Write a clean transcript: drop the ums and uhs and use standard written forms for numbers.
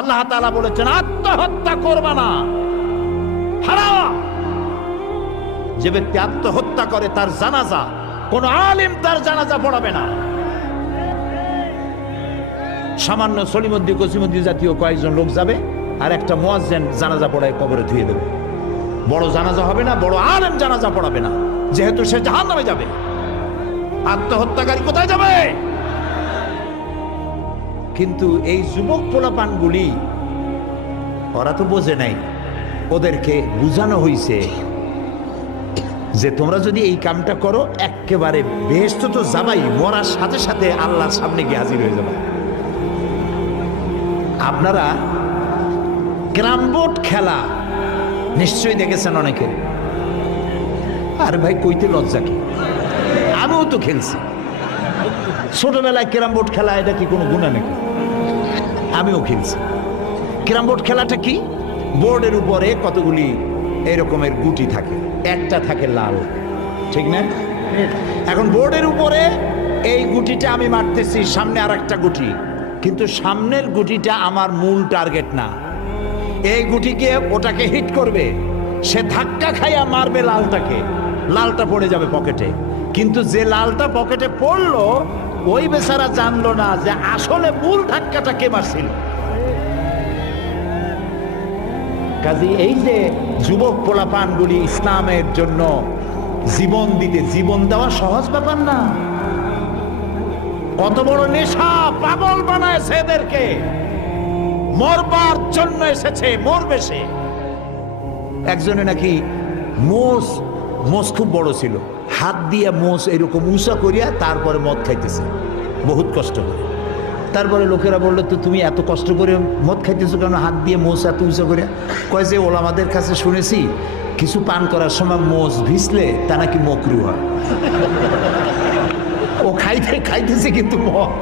আল্লাহ তাআলা বলেছেন আত্মহত্যা করবা না, হারাম। যে ব্যক্তি আত্মহত্যা করে তার জানাজা কোন আলেম তার জানাজা পড়াবে না। সামান্য সলিমুদ্দিন কসিমুদ্দিন জাতীয় কয়েকজন লোক যাবে আর একটা মুয়াজ্জিন জানাজা পড়ায় কবরে ধুয়ে দেবে। বড় জানাজা হবে না, বড় আলেম জানাজা পড়াবে না, যেহেতু সে জাহান্নামে যাবে। আত্মহত্যাকারী কোথায় যাবে? কিন্তু এই যুবক পোলাপানগুলি ওরা তো বোঝে নাই, ওদেরকে বুঝানো হইছে যে তোমরা যদি এই কামটা করো একেবারে বেহেশত তো যাবাই, মরার সাথে সাথে আল্লাহর সামনে গিয়ে হাজির হয়ে যাবে। আপনারা ক্যারাম বোর্ড খেলা নিশ্চয়ই দেখেছেন অনেকে। আর ভাই কইতে লজ্জা কি, আমিও তো খেলছি ছোটবেলায় ক্যারাম বোর্ড খেলা। এটা কি কোনো গুনাহ নাকি? আমিও খেলছি। ক্যারাম বোর্ড খেলাটা কি? বোর্ডের উপরে কতগুলি এরকমের গুটি থাকে, একটা থাকে লাল, ঠিক না? এখন বোর্ডের উপরে এই গুটিটা আমি মারতেছি, সামনে আর একটা গুটি, কিন্তু সামনের গুটিটা আমার মূল টার্গেট না। এই গুটিকে ওটাকে হিট করবে, সে ধাক্কা খাইয়া মারবে লালটাকে, লালটা পড়ে যাবে পকেটে। কিন্তু যে লালটা পকেটে পড়লো ওই বেচারা জানলো না যে আসলে মূল ধাক্কাটা কে মারছিল। কাজে এই যে যুবক পোলাপানগুলি ইসলামের জন্য জীবন দিতে, জীবন দেওয়া সহজ ব্যাপার না। কত বড় নেশা, পাগল বানায় এদেরকে, মরবার জন্য এসেছে, মরবে সে। একজনে নাকি মোষ খুব বড় ছিল, হাত দিয়ে মোষ এরকম উঁচা করিয়া তারপরে মদ খাইতেছে বহুত কষ্ট করে। তারপরে লোকেরা বললো তো তুমি এত কষ্ট করে মদ খাইতেছো কেন, হাত দিয়ে মোষ এত উঁচা করিয়া? কয় যে ওলামাদের কাছে শুনেছি কিছু পান করার সময় মোষ ভিজলে তা নাকি মকরু হয়। ও খাইতেছে কিন্তু মদ।